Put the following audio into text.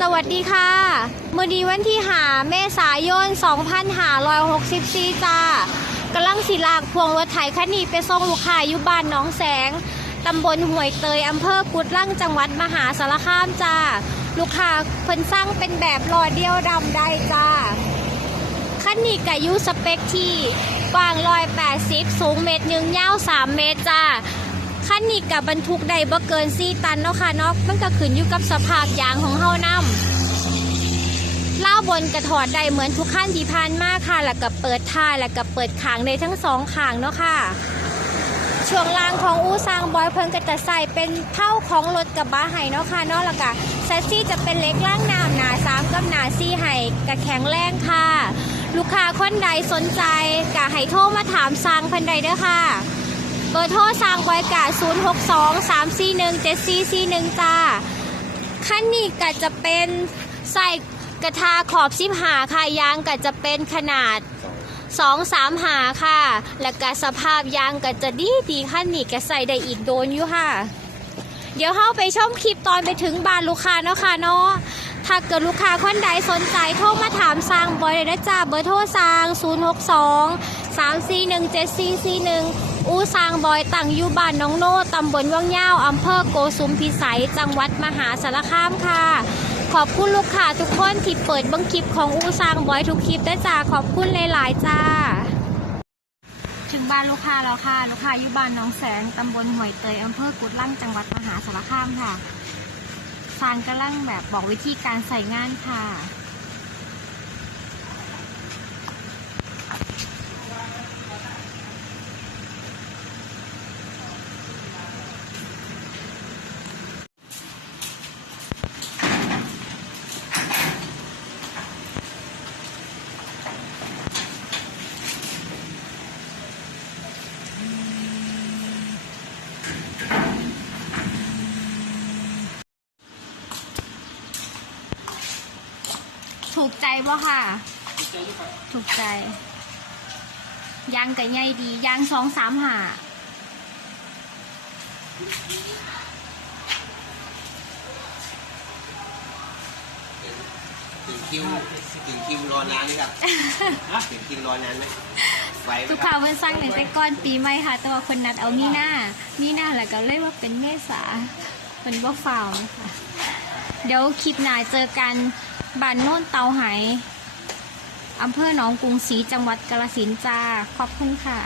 สวัสดีค่ะมือดีวันที่หาเมษายน2564จ้ากำลังสิลากพวงรถไถคันนี้ไปส่งลูกค้าอยู่บ้านน้องแสงตำบลห้วยเตยอำเภอกุดลั่งจังหวัดมหาสารคามจ้า ลูกค้าเพิ่นสร้างเป็นแบบรอเดียวดำได้จ้าคันนี้กับยูสเปคที่กว้าง180สูงเมตรหนึ่งยาว3เมตรจ้า คันนี้กับบรรทุกได้บ่เกิน4ตันเนาะค่ะเนาะมันก็ขึ้นอยู่กับสภาพยางของเฮานำเล่าบนกระถอดได้เหมือนทุกขั้นที่ผ่านมาค่ะ แล้วก็เปิดท้ายแล้วก็เปิดขางได้ทั้งสองขางเนาะค่ะช่วงล่างของอู้ซางบอยเพิ่งก็จะใส่เป็นเท่าของรถกระบะไห้เนาะค่ะเนาะแล้วก็แซซี่จะเป็นเล็กล่างน้ำหนาสามกับหนาซี่ไห้กับแข็งแรงค่ะ ลูกค้าคนใดสนใจกะให้โทรมาถามซางเพันใดเด้อค่ะ เบอร์โทรซางบอยกะ0 6 2 3 4 1 7 4 4 1 จ้าขั้นนี้ก็จะเป็นใส่กระทาขอบซิบหาค่ะยางก็จะเป็นขนาดสองสามหาค่ะ แล้วก็สภาพยางก็จะดีดีขั้นนี้ก็ใส่ได้อีกโดนอยู่ค่ะ เดี๋ยวเข้าไปชมคลิปตอนไปถึงบ้านลูกค้าเนาะค่ะเนาะ ถ้าเกิดลูกค้าคนใดสนใจโทรมาถามสร้างบอยเลยนะจ้าเบอร์โทรสร้าง 062 341 7441 อู้สร้างบอยตั้งอยู่บ้านน้องโน่ตำบลว่างย่าวอำเภอโกสุมพิสัย จังหวัดมหาสารคามค่ะ ขอบคุณลูกค้าทุกคนที่เปิดบังคลิปของอู้สร้างบอยทุกคลิปด้จ้าขอบคุณหลายๆจ้าถึงบ้านลูกค้าแล้วค่ะ ลูกค้าอยู่บ้านน้องแสง ตำบลห้วยเตยอำเภอกุดลั่งจังหวัดมหาสารคามค่ะ ฟางกำลังแบบบอกวิธีการใส่งานค่ะ ถูกใจบ่ค่ะ ถูกใจยางกับใหญ่ดียางสองสามหาถึงคิวถึงคิวรอนานไหมครับถึงคิวรอนานไหมไหวไหมทุกคข่ารับวเพิ่นสร้างตั้งแต่ก่อนปีใหม่ค่ะ แต่ว่าคนนัดเอามีหน้า มีหน้าแล้วก็เลยว่าเป็นเมษาเป็นบ่ฟาวนะคะเดี๋ยวคลิปหน้าเจอกัน บ้านโน่นเตาไหอำเภอหนองกรุงศรีจังหวัดกาลสินจ้า ขอบคุณค่ะ